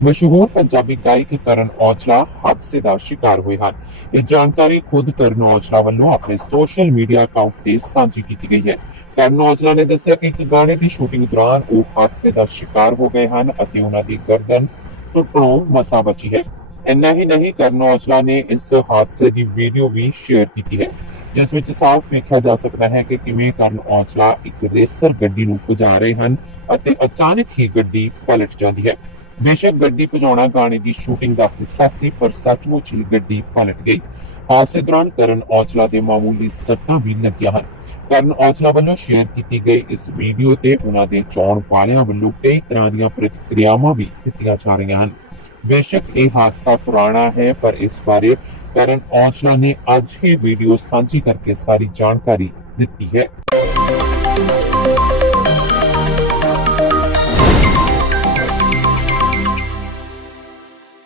ਮਸ਼ਹੂਰ ਪੰਜਾਬੀ ਗਾਇਕ ਕਰਨ ਔਜਲਾ ਹਾਦਸੇ ਦਾ ਸ਼ਿਕਾਰ ਹੋਏ ਹਨ। ਇਹ ਜਾਣਕਾਰੀ ਖੁਦ ਕਰਨ ਔਜਲਾ ਵੱਲੋਂ ਆਪਣੇ ਸੋਸ਼ਲ ਮੀਡੀਆ ਅਕਾਊਂਟ ਤੇ ਸਾਂਝੀ ਕੀਤੀ ਗਈ ਹੈ। ਕਰਨ ਔਜਲਾ ਨੇ ਦੱਸਿਆ ਕਿ ਇੱਕ ਗਾਣੇ ਦੀ ਸ਼ੂਟਿੰਗ ਦੌਰਾਨ ਉਹ ਹਾਦਸੇ ਦਾ ਸ਼ਿਕਾਰ ਹੋ ਗਏ ਹਨ ਅਤੇ ਉਹਨਾਂ ਦੀ ਗਰਦਨ ਟੁੱਟਣੋਂ ਮਸਾ ਬਚੀ ਹੈ। ਇੰਨਾ ਹੀ ਨਹੀਂ, ਕਰਨ ਔਜਲਾ ਨੇ ਇਸ ਹਾਦਸੇ ਦੀ ਵੀਡੀਓ ਵੀ ਸ਼ੇਅਰ ਕੀਤੀ ਹੈ। ਜਿਸ ਵਿੱਚ ਸਾਫ਼ ਵੇਖਿਆ ਜਾ ਸਕਦਾ ਹੈ ਕਿ ਕਿਵੇਂ ਕਰਨ ਔਜਲਾ ਇੱਕ ਰੇਸਰ ਗੱਡੀ ਨੂੰ ਭਜਾ ਰਹੇ ਹਨ ਅਤੇ ਅਚਾਨਕ ਹੀ ਗੱਡੀ ਪਲਟ ਜਾਂਦੀ ਹੈ। ਬੇਸ਼ੱਕ ਗੱਡੀ ਭਜਾਉਣਾ ਗਾਣੇ ਦੀ ਸ਼ੂਟਿੰਗ ਦਾ ਹਿੱਸਾ ਸੀ, ਪਰ ਸੱਚਮੁੱਚ ਹੀ ਗੱਡੀ ਪਲਟ ਗਈ। ਹਾਦਸੇ ਦੌਰਾਨ ਕਰਨ ਔਜਲਾ ਦੇ ਮਾਮੂਲੀ ਸੱਟਾਂ ਵੀ ਲੱਗੀਆਂ ਹਨ। ਕਰਨ ਔਜਲਾ ਵੱਲੋਂ ਸ਼ੇਅਰ ਕੀਤੀ ਗਈ ਇਸ ਵੀਡੀਓ ਤੇ ਉਹਨਾਂ ਦੇ ਚੌਣ ਵਾਲਿਆਂ ਵੱਲੋਂ ਕਈ ਤਰ੍ਹਾਂ ਦੀਆਂ ਪ੍ਰਤੀਕਿਰਿਆਵਾਂ ਵੀ ਦਿੱਤੀਆਂ ਜਾ ਰਹੀਆਂ ਹਨ। ਬੇਸ਼ੱਕ ਇਹ ਹਾਦਸਾ ਪੁਰਾਣਾ ਹੈ, ਪਰ ਇਸ ਬਾਰੇ ਕਰਨ ਔਜਲਾ ਨੇ ਅੱਜ ਹੀ ਵੀਡੀਓ ਸਾਂਝੀ ਕਰਕੇ ਸਾਰੀ ਜਾਣਕਾਰੀ ਦਿੱਤੀ ਹੈ।